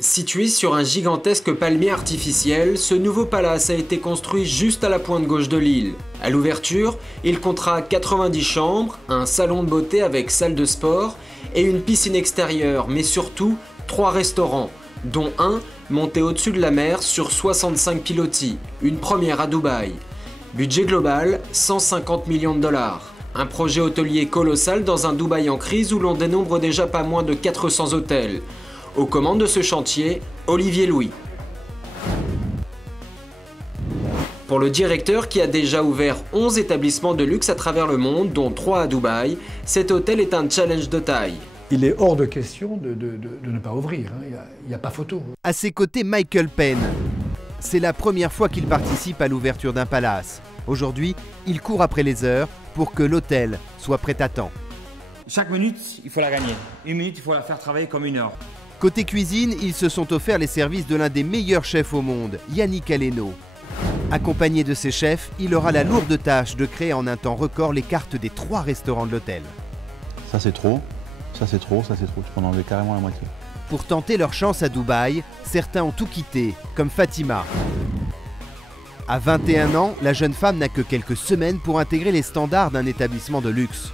Situé sur un gigantesque palmier artificiel, ce nouveau palace a été construit juste à la pointe gauche de l'île. À l'ouverture, il comptera 90 chambres, un salon de beauté avec salle de sport et une piscine extérieure, mais surtout 3 restaurants, dont un monté au-dessus de la mer sur 65 pilotis, une première à Dubaï. Budget global, 150 millions de dollars. Un projet hôtelier colossal dans un Dubaï en crise où l'on dénombre déjà pas moins de 400 hôtels. Aux commandes de ce chantier, Olivier Louis. Pour le directeur qui a déjà ouvert 11 établissements de luxe à travers le monde, dont 3 à Dubaï, cet hôtel est un challenge de taille. Il est hors de question de ne pas ouvrir, hein. Il n'y a pas photo. À ses côtés, Michael Penn. C'est la première fois qu'il participe à l'ouverture d'un palace. Aujourd'hui, il court après les heures pour que l'hôtel soit prêt à temps. Chaque minute, il faut la gagner. Une minute, il faut la faire travailler comme une heure. Côté cuisine, ils se sont offerts les services de l'un des meilleurs chefs au monde, Yannick Aleno. Accompagné de ses chefs, il aura la lourde tâche de créer en un temps record les cartes des 3 restaurants de l'hôtel. Ça c'est trop, ça c'est trop, ça c'est trop. Tu peux en enlever carrément la moitié. Pour tenter leur chance à Dubaï, certains ont tout quitté, comme Fatima. À 21 ans, la jeune femme n'a que quelques semaines pour intégrer les standards d'un établissement de luxe.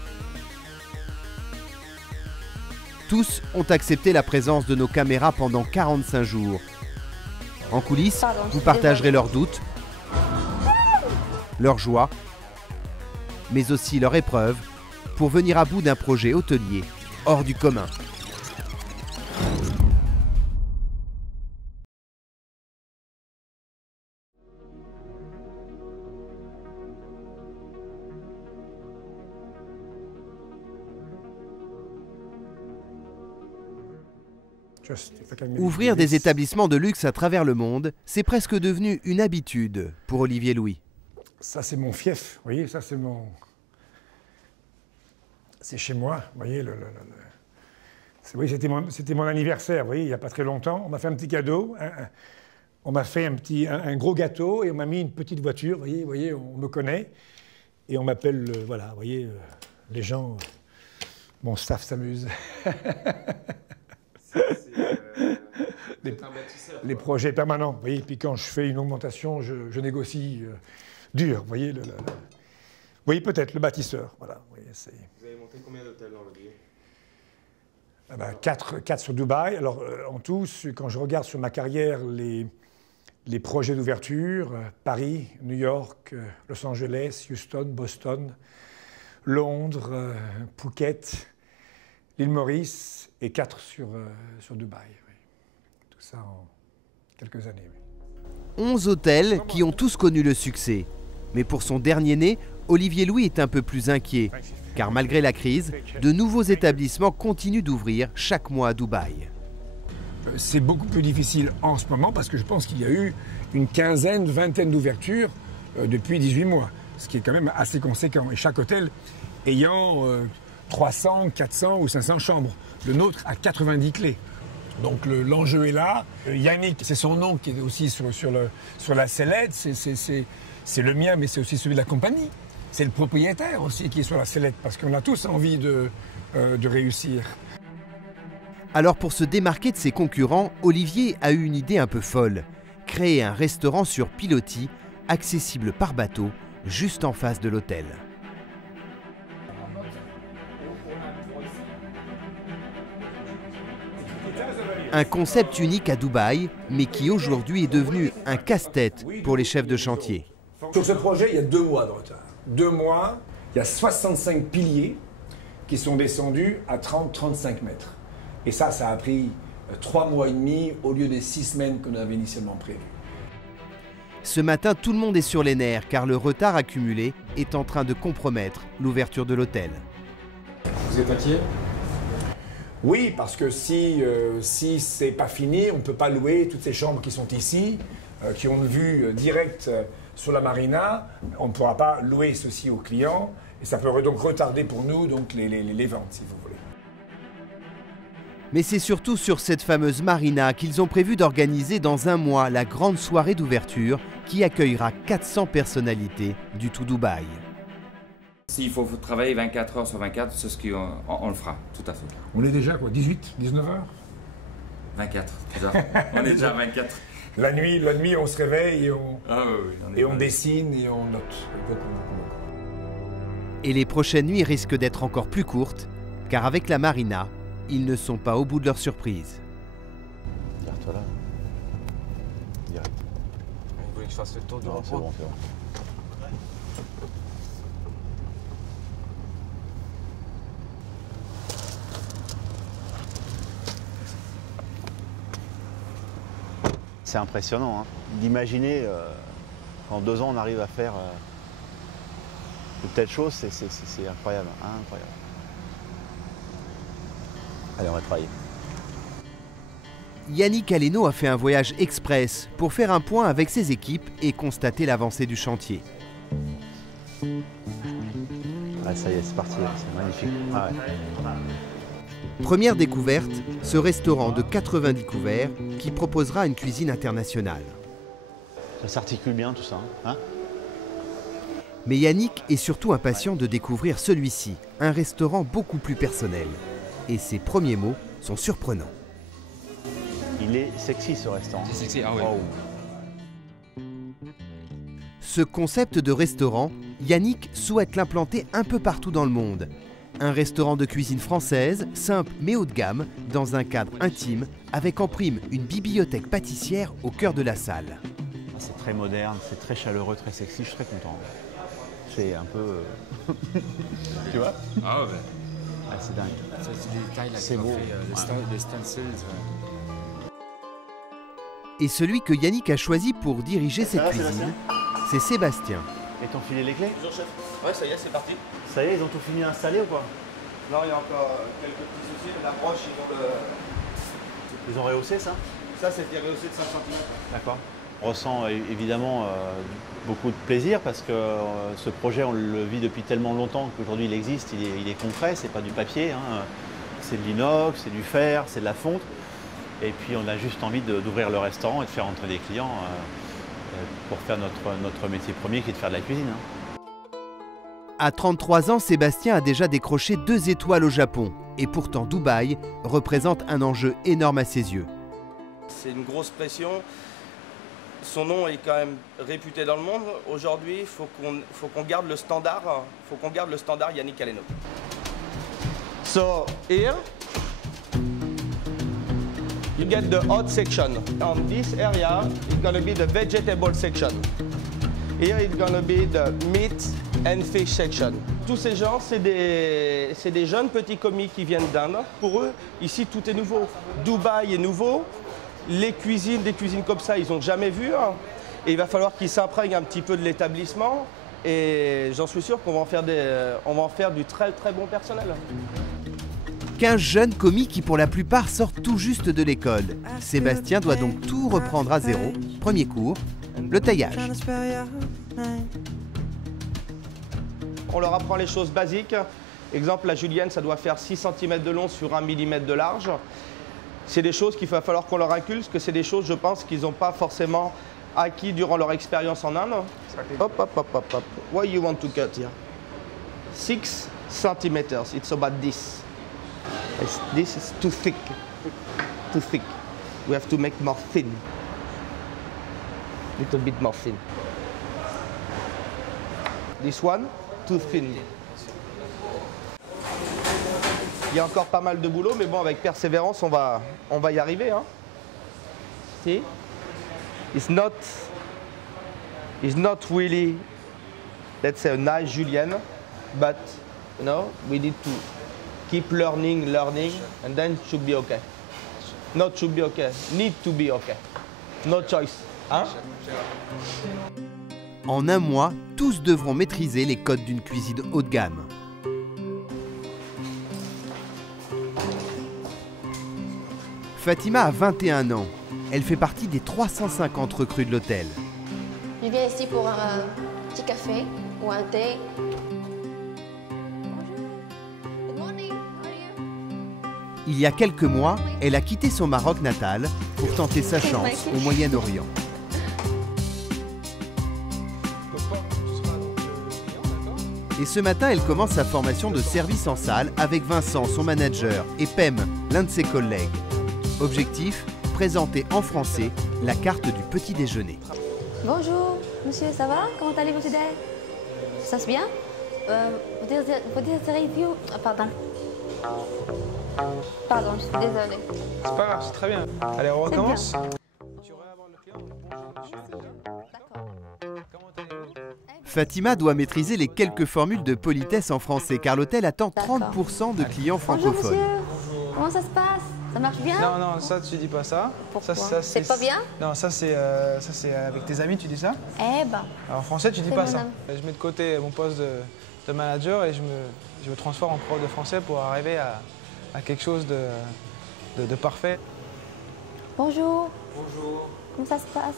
Tous ont accepté la présence de nos caméras pendant 45 jours. En coulisses, vous partagerez leurs doutes, leurs joies, mais aussi leurs épreuves pour venir à bout d'un projet hôtelier hors du commun. Ouvrir des établissements de luxe à travers le monde, c'est presque devenu une habitude pour Olivier Louis. Ça c'est mon fief, vous voyez, ça c'est mon... C'est chez moi, vous voyez, oui, c'était mon anniversaire, vous voyez, il n'y a pas très longtemps. On m'a fait un petit cadeau, on m'a fait un gros gâteau et on m'a mis une petite voiture, vous voyez, on me connaît. Et on m'appelle, voilà, vous voyez, les gens, mon staff s'amuse. Les projets permanents, vous voyez, puis quand je fais une augmentation, je négocie dur, vous voyez. Oui, peut-être, le bâtisseur, voilà. Vous avez monté combien d'hôtels dans votre vie? 4 sur Dubaï. Alors, en tout, quand je regarde sur ma carrière les projets d'ouverture, Paris, New York, Los Angeles, Houston, Boston, Londres, Phuket, l'île Maurice et 4 sur Dubaï. Oui. Tout ça en quelques années. Oui. 11 hôtels qui ont tous connu le succès. Mais pour son dernier né, Olivier Louis est un peu plus inquiet. Car malgré la crise, de nouveaux établissements continuent d'ouvrir chaque mois à Dubaï. C'est beaucoup plus difficile en ce moment parce que je pense qu'il y a eu une quinzaine, vingtaine d'ouvertures depuis 18 mois. Ce qui est quand même assez conséquent. Et chaque hôtel ayant 300, 400 ou 500 chambres. Le nôtre a 90 clés. Donc l'enjeu est là. Yannick, c'est son nom qui est aussi sur la sellette. C'est le mien, mais c'est aussi celui de la compagnie. C'est le propriétaire aussi qui est sur la sellette, parce qu'on a tous envie de réussir. Alors pour se démarquer de ses concurrents, Olivier a eu une idée un peu folle. Créer un restaurant sur pilotis, accessible par bateau, juste en face de l'hôtel. Un concept unique à Dubaï, mais qui aujourd'hui est devenu un casse-tête pour les chefs de chantier. Sur ce projet, il y a 2 mois de retard. 2 mois, il y a 65 piliers qui sont descendus à 30-35 mètres. Et ça a pris 3 mois et demi au lieu des 6 semaines qu'on avait initialement prévues. Ce matin, tout le monde est sur les nerfs car le retard accumulé est en train de compromettre l'ouverture de l'hôtel. Vous êtes inquiet ? Oui, parce que si c'est pas fini, on ne peut pas louer toutes ces chambres qui sont ici, qui ont une vue directe sur la marina. On ne pourra pas louer ceci aux clients et ça peut donc retarder pour nous donc les ventes, si vous voulez. Mais c'est surtout sur cette fameuse marina qu'ils ont prévu d'organiser dans 1 mois la grande soirée d'ouverture qui accueillera 400 personnalités du tout Dubaï. S'il faut travailler 24 heures sur 24, c'est ce qu'on le fera, tout à fait. On est déjà quoi, 18, 19 heures? 24, déjà. On est déjà à 24. La nuit, on se réveille et on, on dessine et on note. Beaucoup. Et les prochaines nuits risquent d'être encore plus courtes, car avec la marina, ils ne sont pas au bout de leur surprise. Regarde-toi là. Direct. Vous voulez que je fasse le tour du Non, c'est repos? bon, c'est bon. C'est impressionnant, hein, d'imaginer qu'en 2 ans on arrive à faire de telles choses, c'est incroyable, incroyable. Allez, on va travailler. Yannick Aleno a fait un voyage express pour faire un point avec ses équipes et constater l'avancée du chantier. Ah, ça y est, c'est parti, c'est magnifique. Ah ouais. Première découverte, ce restaurant de 90 couverts qui proposera une cuisine internationale. Ça s'articule bien tout ça, hein? Mais Yannick est surtout impatient de découvrir celui-ci, un restaurant beaucoup plus personnel. Et ses premiers mots sont surprenants. Il est sexy ce restaurant. C'est sexy, ah ouais. Oh. Ce concept de restaurant, Yannick souhaite l'implanter un peu partout dans le monde. Un restaurant de cuisine française, simple mais haut de gamme, dans un cadre intime, avec en prime une bibliothèque pâtissière au cœur de la salle. C'est très moderne, c'est très chaleureux, très sexy, je suis très content. C'est un peu... tu vois? Ah ouais. Ah, c'est dingue. C'est des détails là C'est qui ont beau. fait les stencils. Et celui que Yannick a choisi pour diriger cette Ah, cuisine, c'est Sébastien. Et t'ont filé les clés? Bonjour chef. Ouais, ça y est, c'est parti. Ça y est, ils ont tout fini à installer ou quoi? Non, il y a encore quelques petits soucis. La broche, Ils ont rehaussé ça? Ça, c'était rehaussé de 5 cm. D'accord. On ressent évidemment beaucoup de plaisir parce que ce projet, on le vit depuis tellement longtemps qu'aujourd'hui il existe, il est concret, c'est pas du papier, hein. C'est de l'inox, c'est du fer, c'est de la fonte. Et puis on a juste envie d'ouvrir le restaurant et de faire entrer des clients pour faire notre métier premier qui est de faire de la cuisine. Hein. À 33 ans, Sébastien a déjà décroché 2 étoiles au Japon. Et pourtant, Dubaï représente un enjeu énorme à ses yeux. C'est une grosse pression. Son nom est quand même réputé dans le monde. Aujourd'hui, il faut qu'on garde le standard. Faut qu'on garde le standard Yannick Aleno. So, here, you get the hot section. On this area, it's going to be the vegetable section. Here, it's going to be the meat and fish section. Tous ces gens, c'est des jeunes petits commis qui viennent d'Inde. Pour eux, ici, tout est nouveau. Dubaï est nouveau. Les cuisines, des cuisines comme ça, ils n'ont jamais vu. Hein. Et il va falloir qu'ils s'imprègnent un petit peu de l'établissement. Et j'en suis sûr qu'on va en faire du très très bon personnel. 15 jeunes commis qui pour la plupart sortent tout juste de l'école. Sébastien doit donc tout reprendre à zéro. Premier cours, le taillage. On leur apprend les choses basiques. Exemple, la julienne, ça doit faire 6 cm de long sur 1 mm de large. C'est des choses qu'il va falloir qu'on leur inculque, parce que c'est des choses, je pense, qu'ils n'ont pas forcément acquis durant leur expérience en Inde. Hop, hop, hop, hop, hop. What you want to cut here? 6 cm. It's about this. This is too thick. Too thick. We have to make more thin. Little bit more thin. This one, too thin. Il y a encore pas mal de boulot, mais bon, avec persévérance, on va y arriver. Hein. See? It's not really, let's say, a nice julienne, but you know, we need to keep learning, and then it should be okay. Not should be okay, need to be okay. No choice. Hein? En un mois, tous devront maîtriser les codes d'une cuisine haut de gamme. Fatima a 21 ans. Elle fait partie des 350 recrues de l'hôtel. Je viens ici pour un petit café ou un thé. Good morning, how are you? Il y a quelques mois, elle a quitté son Maroc natal pour tenter sa chance au Moyen-Orient. Et ce matin, elle commence sa formation de service en salle avec Vincent, son manager, et Pem, l'un de ses collègues. Objectif, présenter en français la carte du petit déjeuner. Bonjour, monsieur, ça va? Comment allez-vous today? Ça se passe bien? Vous désirez review... pardon. Pardon, je suis désolée. C'est pas grave, c'est très bien. Allez, on recommence. Fatima doit maîtriser les quelques formules de politesse en français car l'hôtel attend 30% de clients Bonjour, francophones. monsieur. Comment ça se passe? Ça marche bien? Non, non, ça tu dis pas ça. Pourquoi? Ça, C'est pas bien? Non, ça c'est avec tes amis, tu dis ça? Eh ben, Alors, en français, tu dis C'est pas mon ça. ami. Je mets de côté mon poste de manager et je me transforme en prof de français pour arriver à quelque chose de parfait. bonjour. Bonjour. Comment ça se passe?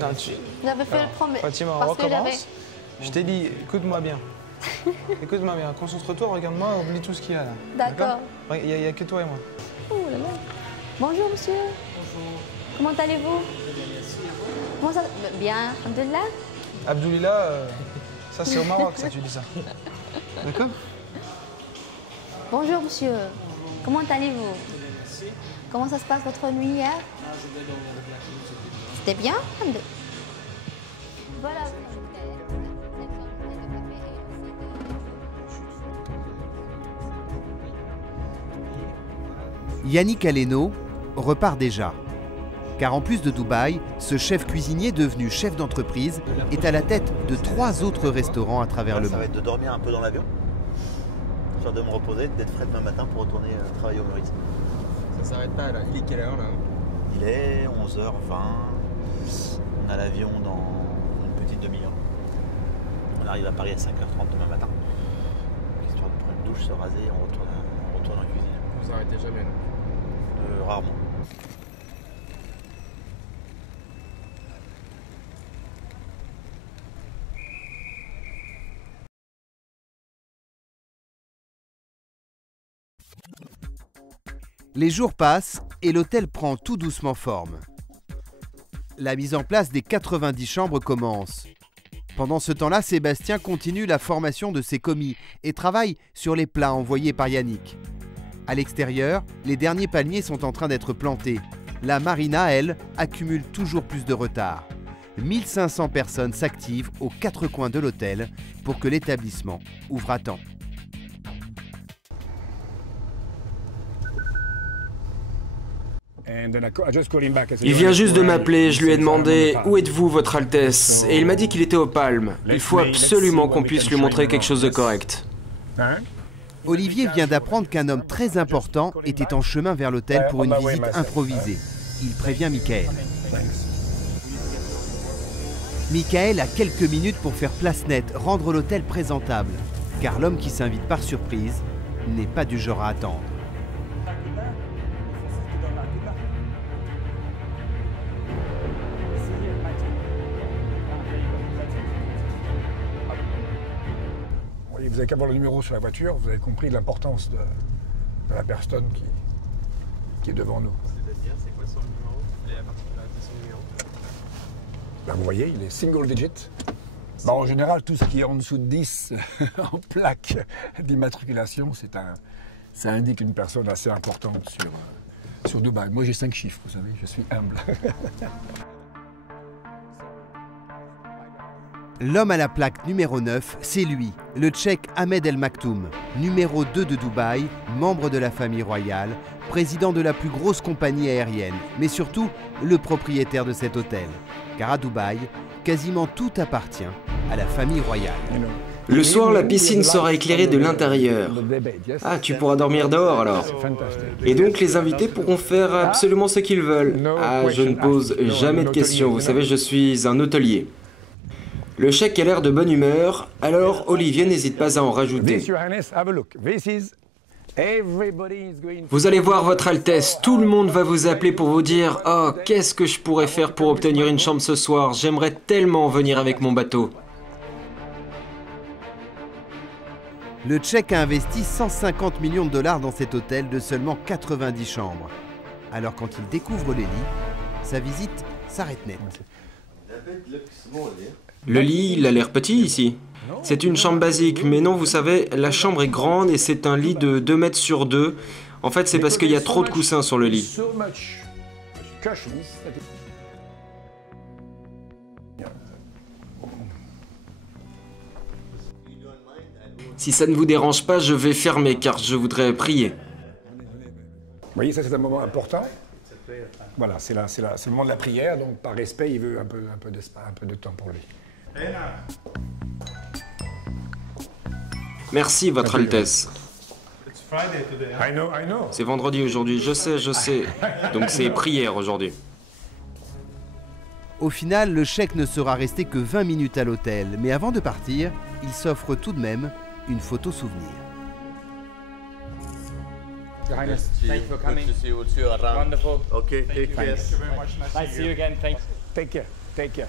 Non, J'avais fait le premier. Fatima, on parce que recommence. Je t'ai dit, écoute-moi bien. Écoute-moi bien, concentre-toi, regarde-moi, oublie tout ce qu'il y a là. D'accord. Il n'y a que toi et moi. Oh là là. Bonjour, monsieur. Bonjour. Comment allez-vous? Comment ça... Bien, alhamdoulilah. Abdoulila, ça c'est au Maroc, ça tu dis ça. D'accord? Bonjour, monsieur. Comment allez-vous? Comment ça se passe votre nuit hier? C'était bien? Voilà. Yannick Aleno repart déjà. Car en plus de Dubaï, ce chef cuisinier devenu chef d'entreprise est à la tête de 3 autres restaurants à travers le Ça va monde. être de dormir un peu dans l'avion, histoire de me reposer, d'être frais demain matin pour retourner travailler au Maurice. Ça s'arrête pas là. Il est quelle heure là? Il est 11h20, on a l'avion dans une petite demi-heure. On arrive à Paris à 5h30 demain matin. Histoire de prendre une douche, se raser, on retourne en cuisine. Vous arrêtez jamais là? Rarement. Les jours passent et l'hôtel prend tout doucement forme. La mise en place des 90 chambres commence. Pendant ce temps-là, Sébastien continue la formation de ses commis et travaille sur les plats envoyés par Yannick. À l'extérieur, les derniers palmiers sont en train d'être plantés. La marina, elle, accumule toujours plus de retard. 1500 personnes s'activent aux 4 coins de l'hôtel pour que l'établissement ouvre à temps. Il vient juste de m'appeler, je lui ai demandé « Où êtes-vous, Votre Altesse ?» et il m'a dit qu'il était aux Palmes. Il faut absolument qu'on puisse lui montrer quelque chose de correct. Olivier vient d'apprendre qu'un homme très important était en chemin vers l'hôtel pour une visite improvisée. Il prévient Michael. Michael a quelques minutes pour faire place nette, rendre l'hôtel présentable. Car l'homme qui s'invite par surprise n'est pas du genre à attendre. Vous n'avez qu'à voir le numéro sur la voiture, vous avez compris l'importance de la personne qui est devant nous. C'est-à-dire, c'est quoi son numéro? Quelle est la particularité de son numéro? Ben, vous voyez, il est single digit. Ben, en général, tout ce qui est en dessous de 10 en plaque d'immatriculation, ça indique une personne assez importante sur Dubaï. Moi, j'ai 5 chiffres, vous savez, je suis humble. L'homme à la plaque numéro 9, c'est lui, le Tchèque Ahmed El Maktoum, numéro 2 de Dubaï, membre de la famille royale, président de la plus grosse compagnie aérienne, mais surtout le propriétaire de cet hôtel. Car à Dubaï, quasiment tout appartient à la famille royale. Le soir, la piscine sera éclairée de l'intérieur. Ah, tu pourras dormir dehors alors. Et donc les invités pourront faire absolument ce qu'ils veulent. Ah, je ne pose jamais de questions, vous savez, je suis un hôtelier. Le chèque a l'air de bonne humeur, alors Olivier n'hésite pas à en rajouter. Vous allez voir, Votre Altesse, tout le monde va vous appeler pour vous dire « Oh, qu'est-ce que je pourrais faire pour obtenir une chambre ce soir? J'aimerais tellement venir avec mon bateau. » Le Tchèque a investi 150 millions de dollars dans cet hôtel de seulement 90 chambres. Alors quand il découvre les lits, sa visite s'arrête net. Le lit, il a l'air petit ici. C'est une chambre basique, mais non, vous savez, la chambre est grande et c'est un lit de 2 mètres sur 2. En fait, c'est parce qu'il y a trop de coussins sur le lit. So much cushions that it- Si ça ne vous dérange pas, je vais fermer car je voudrais prier. Vous voyez, ça c'est un moment important. Voilà, c'est le moment de la prière, donc par respect, il veut un peu de temps pour lui. Merci, Votre Altesse. It's Friday today. I know. C'est vendredi aujourd'hui, je sais. Donc c'est prière aujourd'hui. Au final, le cheikh ne sera resté que 20 minutes à l'hôtel, mais avant de partir, il s'offre tout de même une photo souvenir. Thank you for coming. Good to see you around. Wonderful. Okay, take care. Thank you very much. Nice to see you again. Thanks. Take care, take care.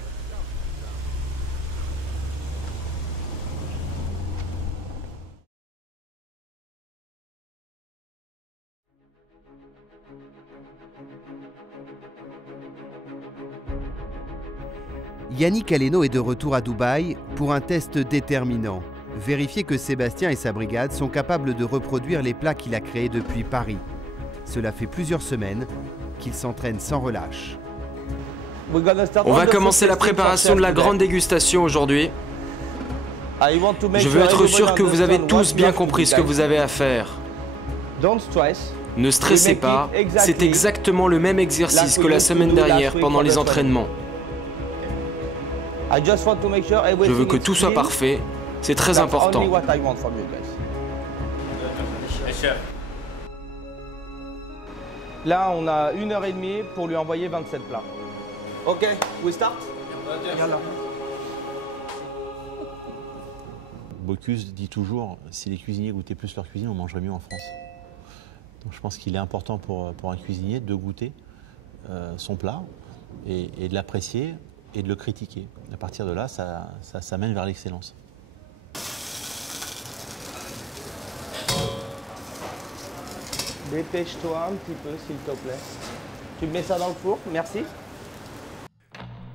Yannick Aleno est de retour à Dubaï pour un test déterminant. Vérifier que Sébastien et sa brigade sont capables de reproduire les plats qu'il a créés depuis Paris. Cela fait plusieurs semaines qu'il s'entraîne sans relâche. On va commencer la préparation de la grande dégustation aujourd'hui. Je veux être sûr que vous avez tous bien compris ce que vous avez à faire. Ne stressez pas, c'est exactement le même exercice que la semaine dernière pendant les entraînements. Je veux que tout soit parfait, c'est très important. Là, on a 1h30 pour lui envoyer 27 plats. Ok, we start? Bocuse dit toujours, si les cuisiniers goûtaient plus leur cuisine, on mangerait mieux en France. Donc je pense qu'il est important pour un cuisinier de goûter son plat et de l'apprécier et de le critiquer. À partir de là, ça mène vers l'excellence. Dépêche-toi un petit peu, s'il te plaît. Tu mets ça dans le four, merci.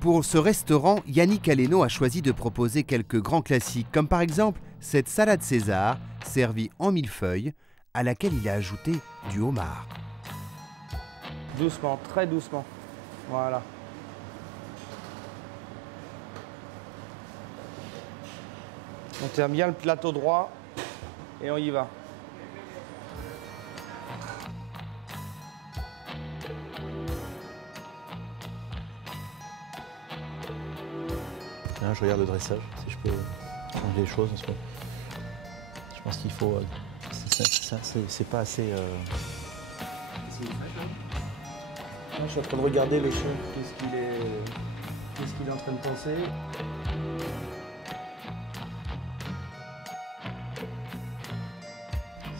Pour ce restaurant, Yannick Aleno a choisi de proposer quelques grands classiques, comme par exemple cette salade César, servie en millefeuille, à laquelle il a ajouté du homard. Doucement, très doucement. Voilà. On tient bien le plateau droit et on y va. Là, je regarde le dressage, si je peux changer les choses. Je pense qu'il faut... c'est pas assez... Je suis en train de regarder le chef, qu'est-ce qu'il est en train de penser.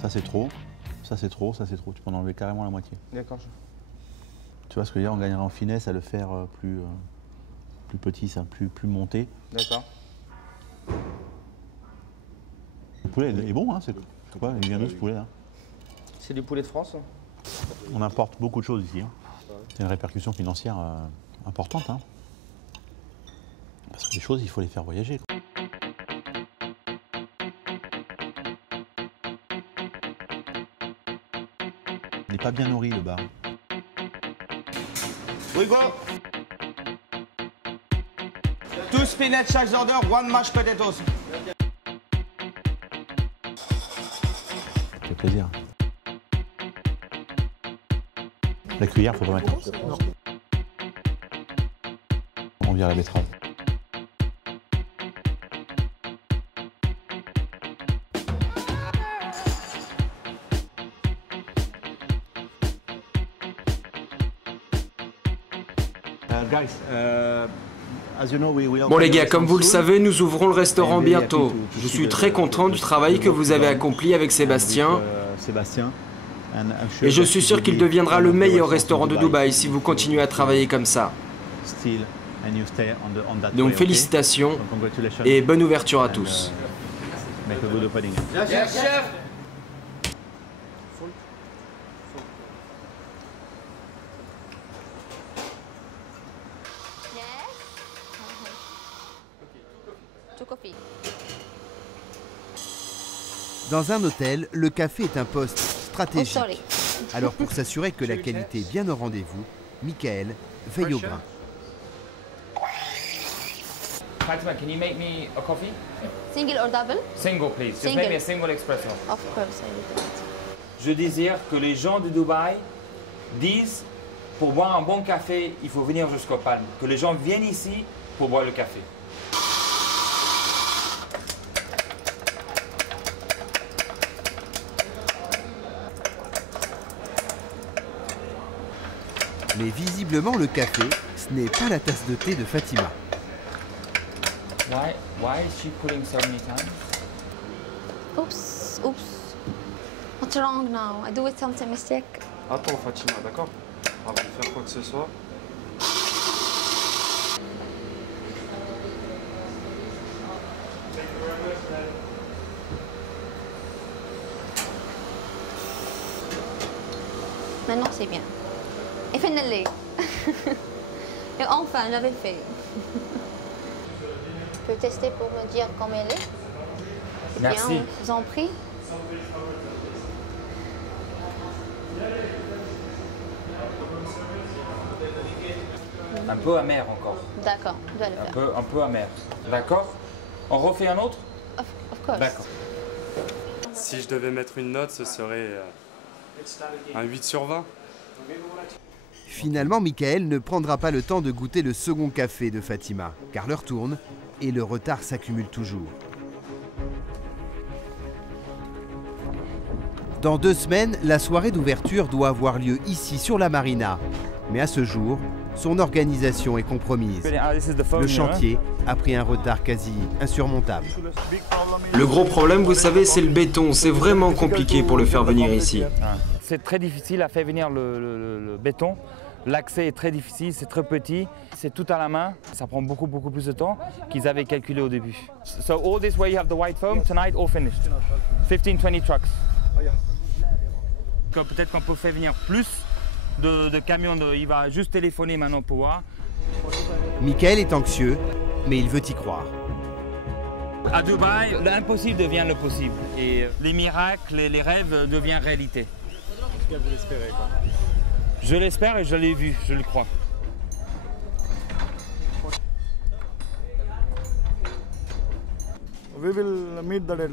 Ça c'est trop, ça c'est trop, ça c'est trop. Tu peux en enlever carrément la moitié. D'accord. Tu vois ce que je veux dire, on gagnerait en finesse à le faire plus petit, ça, plus monté. D'accord. Le poulet est bon, hein, c'est quoi? Il vient d'où ce poulet là? C'est du poulet de France. On importe beaucoup de choses ici. Hein. C'est une répercussion financière importante. Hein. Parce que les choses, il faut les faire voyager. Il n'est pas bien nourri le bar. We go. 2 spinach size order, 1 mashed potatoes. Ça fait plaisir. La cuillère, faut pas mettre. Non. On vire la betterave. Bon les gars, comme vous le savez, nous ouvrons le restaurant bientôt. Je suis très content du travail que vous avez accompli avec Sébastien. Et je suis sûr qu'il deviendra le meilleur restaurant de Dubaï si vous continuez à travailler comme ça. Donc félicitations et bonne ouverture à tous. Yes, chef. Dans un hôtel, le café est un poste stratégique. Alors pour s'assurer que la qualité est bien au rendez-vous, Michael veille au grain. Fatima, can you make me a coffee? Single or double? Single, please. Just Single. make me a single espresso. Of course, I will do it. Je désire que les gens de Dubaï disent, pour boire un bon café, il faut venir jusqu'aux Palmes. Que les gens viennent ici pour boire le café. Mais visiblement le café, ce n'est pas la tasse de thé de Fatima. Why is she pulling so many times? Oops, oops. What's wrong now? I do it something mistake. Attends Fatima, d'accord? Avant de faire quoi que ce soit. Maintenant, c'est bien. Et finally. Et enfin, j'avais fait. Tu peux tester pour me dire comment elle est? Merci. Bien, je vous en prie. Un peu amer encore. D'accord, je dois le faire. Un peu amer. D'accord? On refait un autre? Of course. D'accord. Si je devais mettre une note, ce serait un 8 sur 20. Finalement, Michael ne prendra pas le temps de goûter le second café de Fatima, car l'heure tourne et le retard s'accumule toujours. Dans 2 semaines, la soirée d'ouverture doit avoir lieu ici sur la marina. Mais à ce jour, son organisation est compromise. Le chantier a pris un retard quasi insurmontable. Le gros problème, vous savez, c'est le béton. C'est vraiment compliqué pour le faire venir ici. C'est très difficile à faire venir le béton. L'accès est très difficile, c'est très petit, c'est tout à la main. Ça prend beaucoup plus de temps qu'ils avaient calculé au début. So all this way you have the white foam, tonight all finished. 15-20 trucks. Peut-être qu'on peut faire venir plus de camions, il va juste téléphoner maintenant pour voir. Michael est anxieux, mais il veut y croire. À Dubaï, l'impossible devient le possible. Et les miracles, les rêves deviennent réalité. En tout cas, vous l'espérez, quoi. Je l'espère et je l'ai vu, je le crois.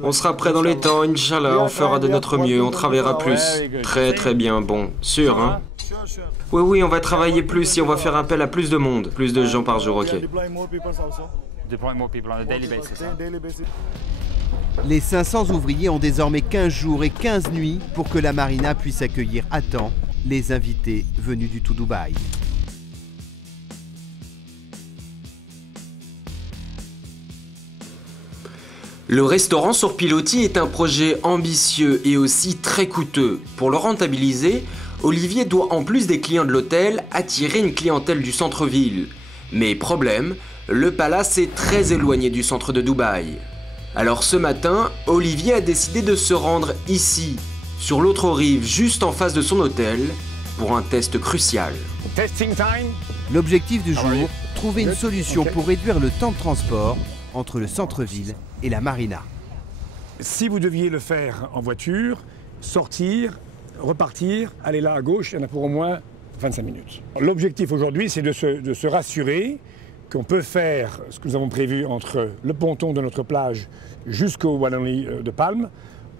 On sera prêt dans les temps, Inch'Allah, on fera de notre mieux, on travaillera plus. Très bien, bon, sûr, hein? Oui, on va travailler plus et on va faire appel à plus de monde, plus de gens par jour, ok. Les 500 ouvriers ont désormais 15 jours et 15 nuits pour que la marina puisse accueillir à temps les invités venus du tout Dubaï. Le restaurant sur pilotis est un projet ambitieux et aussi très coûteux. Pour le rentabiliser, Olivier doit en plus des clients de l'hôtel attirer une clientèle du centre-ville. Mais problème, le palace est très éloigné du centre de Dubaï. Alors ce matin, Olivier a décidé de se rendre ici, sur l'autre rive, juste en face de son hôtel, pour un test crucial. L'objectif du jour, trouver une solution pour réduire le temps de transport entre le centre-ville et la marina. Si vous deviez le faire en voiture, sortir, repartir, aller là à gauche, il y en a pour au moins 25 minutes. L'objectif aujourd'hui, c'est de se rassurer qu'on peut faire ce que nous avons prévu entre le ponton de notre plage jusqu'au Wallonie de Palme.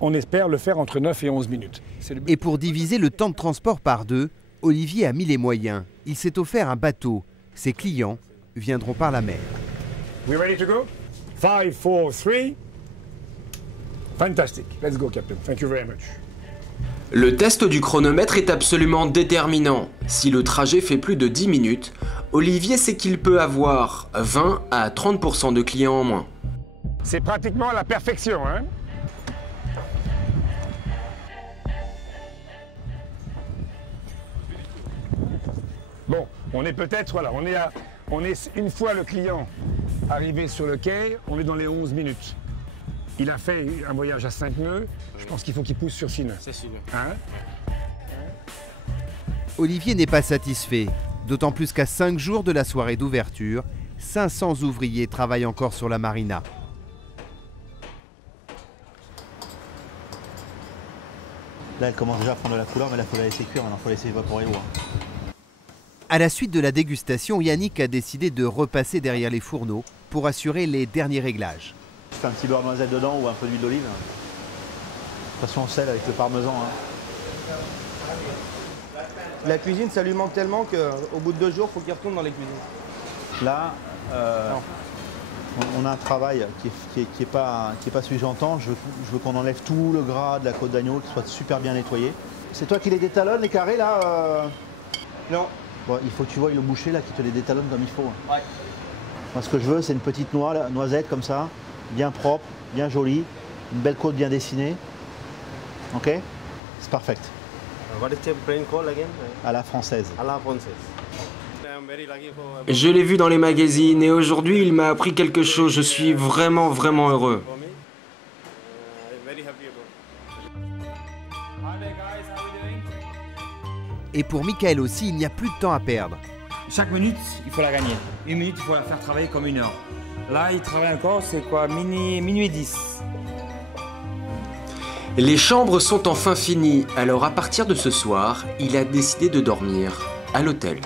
On espère le faire entre 9 et 11 minutes. Et pour diviser le temps de transport par 2, Olivier a mis les moyens. Il s'est offert un bateau. Ses clients viendront par la mer. We ready to go? 5, 4, 3. Fantastic. Let's go, Captain. Thank you very much. Le test du chronomètre est absolument déterminant. Si le trajet fait plus de 10 minutes, Olivier sait qu'il peut avoir 20 à 30% de clients en moins. C'est pratiquement la perfection, hein? Bon, on est peut-être, voilà, on est une fois le client arrivé sur le quai, on est dans les 11 minutes. Il a fait un voyage à 5 nœuds, je pense qu'il faut qu'il pousse sur 6 nœuds. C'est 6 nœuds. Hein? Olivier n'est pas satisfait, d'autant plus qu'à 5 jours de la soirée d'ouverture, 500 ouvriers travaillent encore sur la marina. Là, elle commence déjà à prendre de la couleur, mais là, il faut la laisser cuire. Maintenant, il faut la laisser évaporer l'eau. À la suite de la dégustation, Yannick a décidé de repasser derrière les fourneaux pour assurer les derniers réglages. Je fais un petit beurre de noisette dedans ou un peu d'huile d'olive. Attention au sel avec le parmesan. Hein. La cuisine, ça lui manque tellement qu'au bout de 2 jours, il faut qu'il retourne dans les cuisines. Là, on a un travail qui est pas celui que j'entends. Je veux qu'on enlève tout le gras de la côte d'agneau, qu'il soit super bien nettoyé. C'est toi qui les détalonnes, les carrés, là Non. Bon, il faut que tu vois le boucher, là, qui te les détalonne comme il faut. Ouais. Moi, ce que je veux, c'est une petite noisette comme ça, bien propre, bien jolie, une belle côte bien dessinée. Ok? C'est parfait. What is the brain called again? À la française. À la française. Je l'ai vu dans les magazines et aujourd'hui il m'a appris quelque chose. Je suis vraiment heureux. Et pour Michael aussi, il n'y a plus de temps à perdre. Chaque minute, il faut la gagner. 1 minute, il faut la faire travailler comme 1 heure. Là, il travaille encore, c'est quoi, minuit 10. Les chambres sont enfin finies, alors à partir de ce soir, il a décidé de dormir à l'hôtel.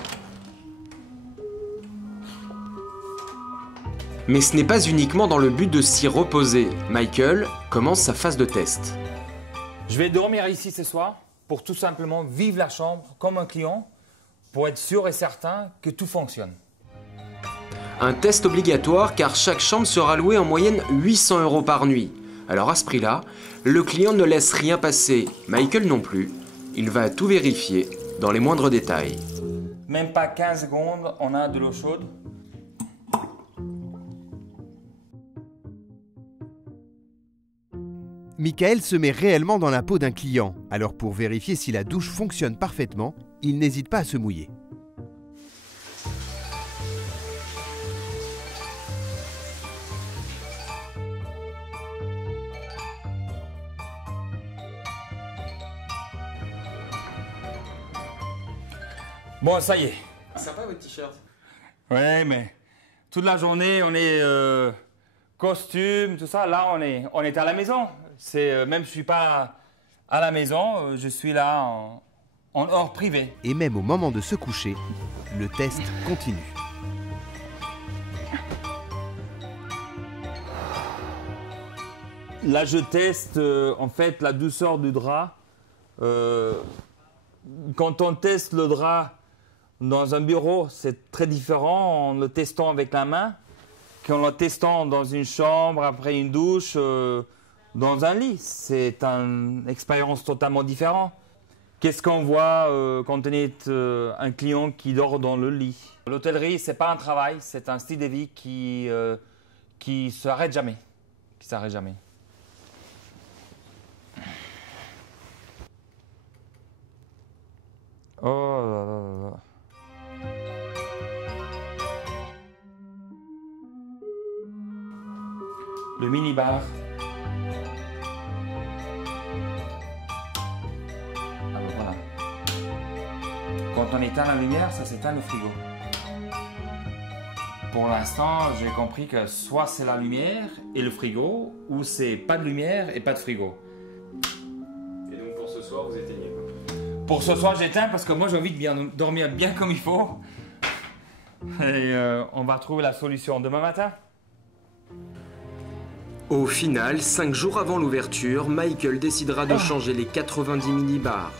Mais ce n'est pas uniquement dans le but de s'y reposer. Michael commence sa phase de test. Je vais dormir ici ce soir pour tout simplement vivre la chambre comme un client pour être sûr et certain que tout fonctionne. Un test obligatoire car chaque chambre sera louée en moyenne 800 € par nuit. Alors à ce prix-là, le client ne laisse rien passer, Michael non plus. Il va tout vérifier dans les moindres détails. Même pas 15 secondes, on a de l'eau chaude. Michael se met réellement dans la peau d'un client. Alors pour vérifier si la douche fonctionne parfaitement, il n'hésite pas à se mouiller. Bon, ça y est. Sympa votre t-shirt. Ouais, mais toute la journée, on est costume, tout ça. Là, on est à la maison. Même je suis pas à la maison, je suis là en hors privé. Et même au moment de se coucher, le test continue. Là, je teste en fait la douceur du drap. Quand on teste le drap dans un bureau, c'est très différent en le testant avec la main qu'en le testant dans une chambre, après une douche, dans un lit. C'est une expérience totalement différente. Qu'est-ce qu'on voit quand on est un client qui dort dans le lit? L'hôtellerie, ce n'est pas un travail, c'est un style de vie qui ne s'arrête jamais. Oh là là là là. Le mini-bar. Alors voilà. Quand on éteint la lumière, ça s'éteint le frigo. Pour l'instant, j'ai compris que soit c'est la lumière et le frigo, ou c'est pas de lumière et pas de frigo. Et donc pour ce soir, vous éteignez quoi? Pour ce soir, j'éteins parce que moi j'ai envie de bien dormir bien comme il faut. Et on va trouver la solution demain matin. Au final, 5 jours avant l'ouverture, Michael décidera de changer les 90 mini-bars.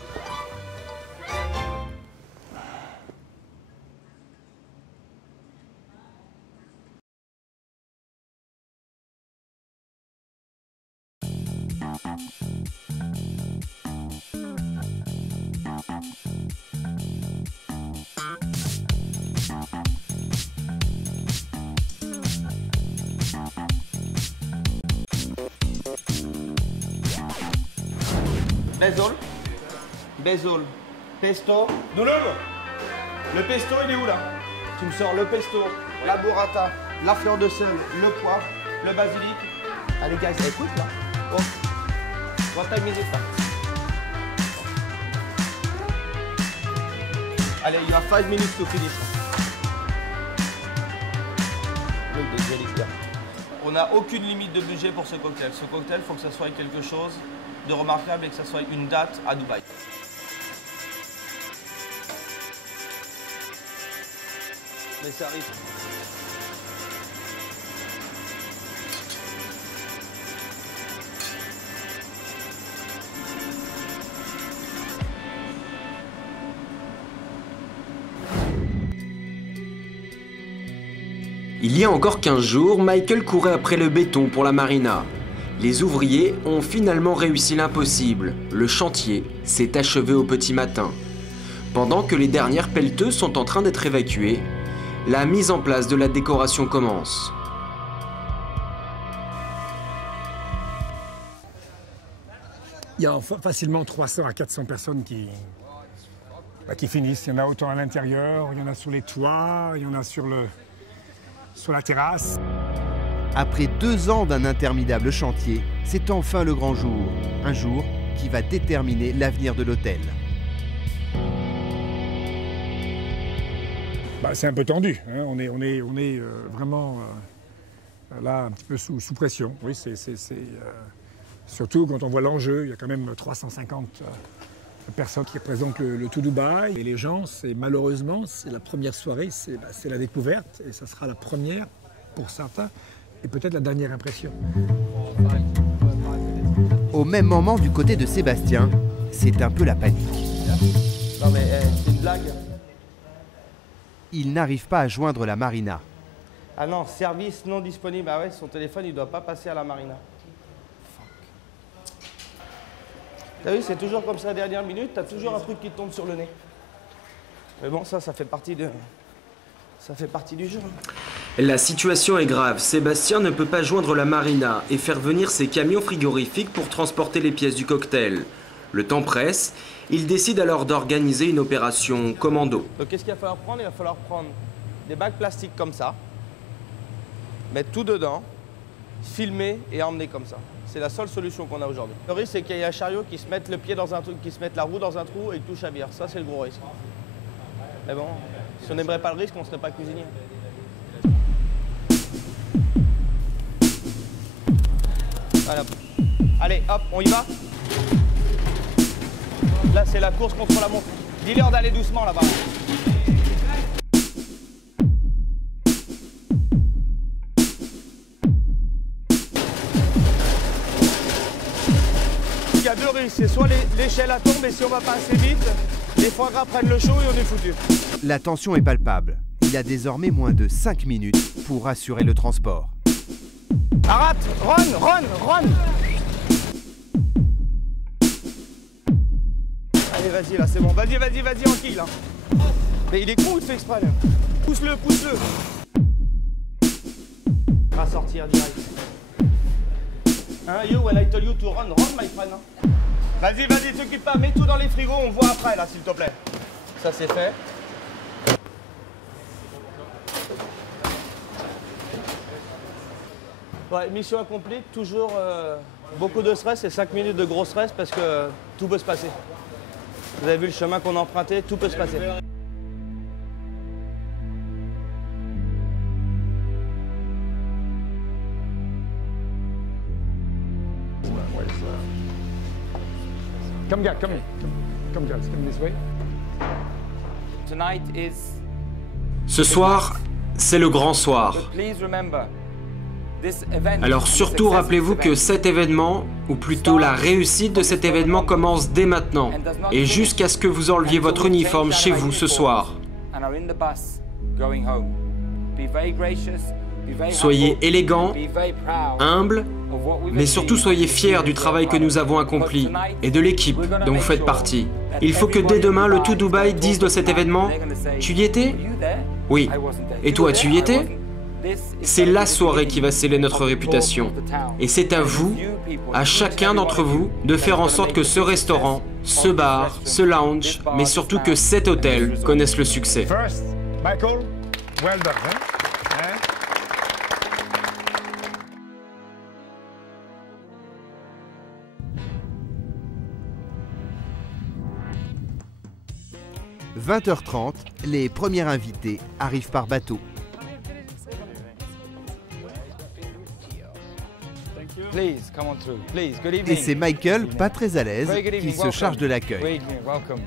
Basil, pesto. Non. Le pesto, il est où là? Tu me sors le pesto, la burrata, la fleur de sel, le poivre, le basilic. Allez, guys, écoute là. Oh, what time is it là? Allez, you have 5 minutes to finish. Look, the jelly here. On n'a aucune limite de budget pour ce cocktail. Ce cocktail, il faut que ça soit quelque chose de remarquable et que ça soit une date à Dubaï. Mais ça arrive. Il y a encore 15 jours, Michael courait après le béton pour la marina. Les ouvriers ont finalement réussi l'impossible. Le chantier s'est achevé au petit matin. Pendant que les dernières pelleteuses sont en train d'être évacuées, la mise en place de la décoration commence. Il y a facilement 300 à 400 personnes qui finissent. Il y en a autant à l'intérieur, il y en a sur les toits, il y en a sur la terrasse. Après 2 ans d'un interminable chantier, c'est enfin le grand jour. Un jour qui va déterminer l'avenir de l'hôtel. C'est un peu tendu, hein. On est vraiment là un petit peu sous pression. Oui, surtout quand on voit l'enjeu, il y a quand même 350 personnes qui représentent le tout Dubaï. Et les gens, malheureusement, c'est la première soirée, c'est la découverte, et ça sera la première pour certains, et peut-être la dernière impression. Au même moment, du côté de Sébastien, c'est un peu la panique. Non mais c'est une blague. Il n'arrive pas à joindre la marina. Ah non, service non disponible. Ah ouais, son téléphone, il ne doit pas passer à la marina. T'as vu, c'est toujours comme ça, dernière minute, t'as toujours un truc qui te tombe sur le nez. Mais bon, ça fait partie du jeu. La situation est grave. Sébastien ne peut pas joindre la marina et faire venir ses camions frigorifiques pour transporter les pièces du cocktail. Le temps presse, il décide alors d'organiser une opération commando. Donc qu'est-ce qu'il va falloir prendre? Il va falloir prendre des bacs plastiques comme ça, mettre tout dedans, filmer et emmener comme ça. C'est la seule solution qu'on a aujourd'hui. Le risque, c'est qu'il y ait un chariot qui se mette le pied dans un truc, qui se mette la roue dans un trou et qui touche à vire. Ça, c'est le gros risque. Mais bon, si on n'aimerait pas le risque, on ne serait pas cuisinier. Voilà. Allez, hop, on y va. Là, c'est la course contre la montre. Dis-leur d'aller doucement là-bas. Il y a 2 risques, c'est soit l'échelle à tombe et si on va pas assez vite, les foie gras prennent le chaud et on est foutu. La tension est palpable. Il a désormais moins de 5 minutes pour assurer le transport. Arrête, run. Allez, vas-y, là, c'est bon. Vas-y, enquille, là. Mais il est con ou il fait exprès, là? Pousse-le. Va sortir direct. Hein, you, when I tell you to run, my friend. Hein. Vas-y, t'occupe pas. Mets tout dans les frigos, on voit après, là, s'il te plaît. Ça, c'est fait. Ouais, mission accomplie, toujours beaucoup de stress et 5 minutes de gros stress parce que tout peut se passer. Vous avez vu le chemin qu'on a emprunté, tout peut se passer. Come guys, come this way. Tonight is... Ce soir, c'est le grand soir. But please remember, this event Alors surtout rappelez-vous que cet événement, ou plutôt la réussite de cet événement commence dès maintenant, et jusqu'à ce que vous enleviez votre uniforme chez vous ce soir. Soyez élégants, humbles, mais surtout soyez fiers du travail que nous avons accompli et de l'équipe dont vous faites partie. Il faut que dès demain, le tout Dubaï dise de cet événement « Tu y étais ?» Oui. Et toi, tu y étais ? C'est la soirée qui va sceller notre réputation. Et c'est à vous, à chacun d'entre vous, de faire en sorte que ce restaurant, ce bar, ce lounge, mais surtout que cet hôtel connaisse le succès. First, Michael, well done. Hein? 20h30, les premiers invités arrivent par bateau. Please, come on through. Please, good evening. Et c'est Michael, pas très à l'aise, qui se charge de l'accueil. Very good evening, welcome.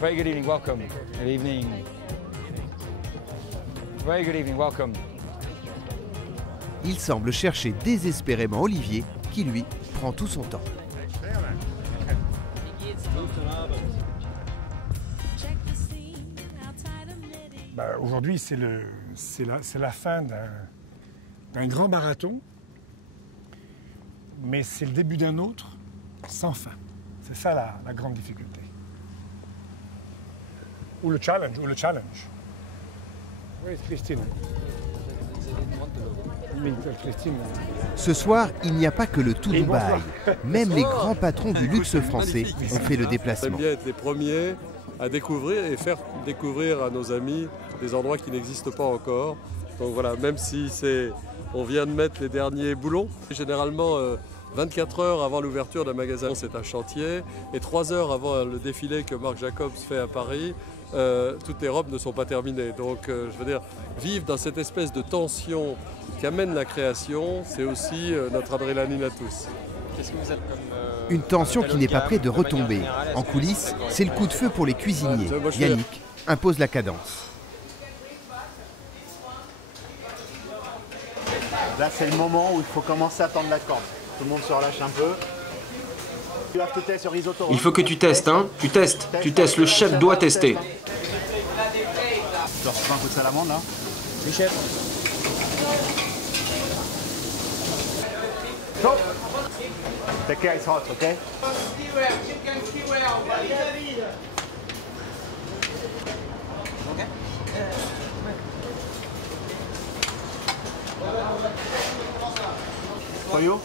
Very good evening, welcome. Good evening. Very good evening, welcome. Il semble chercher désespérément Olivier, qui lui prend tout son temps. Aujourd'hui, c'est la fin d'un grand marathon, mais c'est le début d'un autre sans fin. C'est ça la grande difficulté. Ou le challenge. Oui, Christine. Ce soir, il n'y a pas que le tout Dubaï. Même les grands patrons du luxe français ont fait le déplacement. On aime bien être les premiers à découvrir et faire découvrir à nos amis des endroits qui n'existent pas encore. Donc voilà, même si on vient de mettre les derniers boulons, généralement 24 heures avant l'ouverture d'un magasin, c'est un chantier, et 3 heures avant le défilé que Marc Jacobs fait à Paris, toutes les robes ne sont pas terminées. Donc je veux dire, vivre dans cette espèce de tension qui amène la création, c'est aussi notre adrénaline à tous. Qu'est-ce que vous êtes comme, Une tension qui n'est pas près de retomber. En coulisses, c'est le coup de feu pour les cuisiniers. Yannick impose la cadence. Là, c'est le moment où il faut commencer à tendre la corde. Tout le monde se relâche un peu. Il faut que tu testes, hein. Tu testes. Le chef doit tester. Tu leur prends un coup de salamandre, là. Oui, chef. Stop. Take care, it's hot, okay? For you?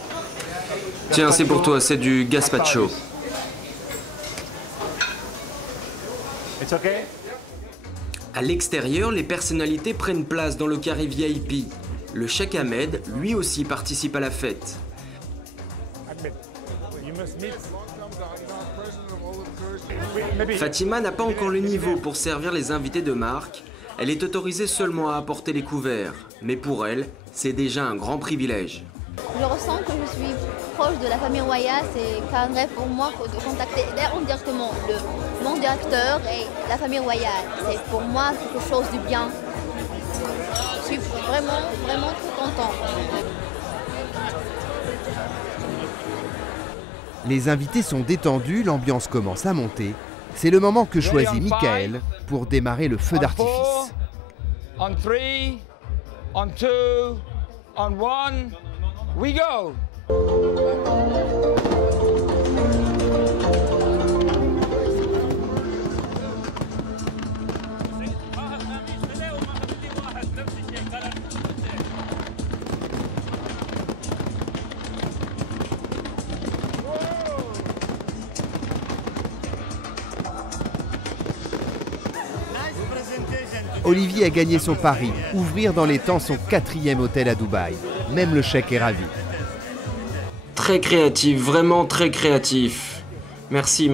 Tiens, c'est pour toi, c'est du gazpacho. It's okay? À l'extérieur, les personnalités prennent place dans le carré VIP. Le Cheikh Ahmed, lui aussi, participe à la fête. Fatima n'a pas encore le niveau pour servir les invités de marque. Elle est autorisée seulement à apporter les couverts. Mais pour elle, c'est déjà un grand privilège. Je ressens que je suis proche de la famille royale. C'est un rêve pour moi de contacter directement mon directeur et la famille royale. C'est pour moi quelque chose de bien. Je suis vraiment très content. Les invités sont détendus, l'ambiance commence à monter. C'est le moment que choisit Michael pour démarrer le feu d'artifice. On 3, on 2, on 1, we go! Olivier a gagné son pari, ouvrir dans les temps son 4e hôtel à Dubaï. Même le cheikh est ravi. Très créatif, vraiment très créatif. Merci.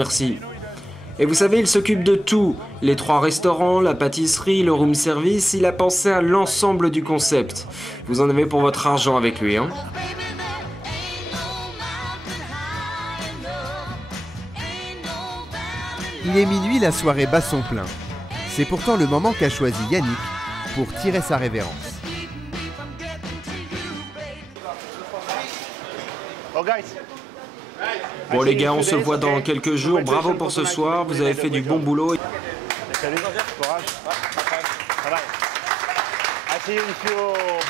Et vous savez, il s'occupe de tout. Les 3 restaurants, la pâtisserie, le room service, il a pensé à l'ensemble du concept. Vous en avez pour votre argent avec lui, hein. Il est minuit, la soirée bat son plein. C'est pourtant le moment qu'a choisi Yannick pour tirer sa révérence. Bon les gars, on se voit dans quelques jours. Bravo pour ce soir, vous avez fait du bon boulot.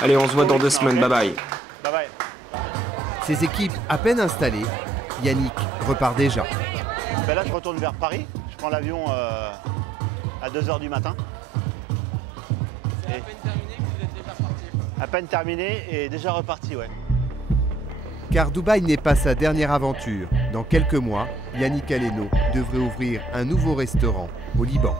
Allez, on se voit dans 2 semaines, bye bye. Ses équipes à peine installées, Yannick repart déjà. Là, je retourne vers Paris. Je prends l'avion à 2 h du matin. À peine terminé et déjà reparti, ouais. Car Dubaï n'est pas sa dernière aventure. Dans quelques mois, Yannick Aleno devrait ouvrir un nouveau restaurant au Liban.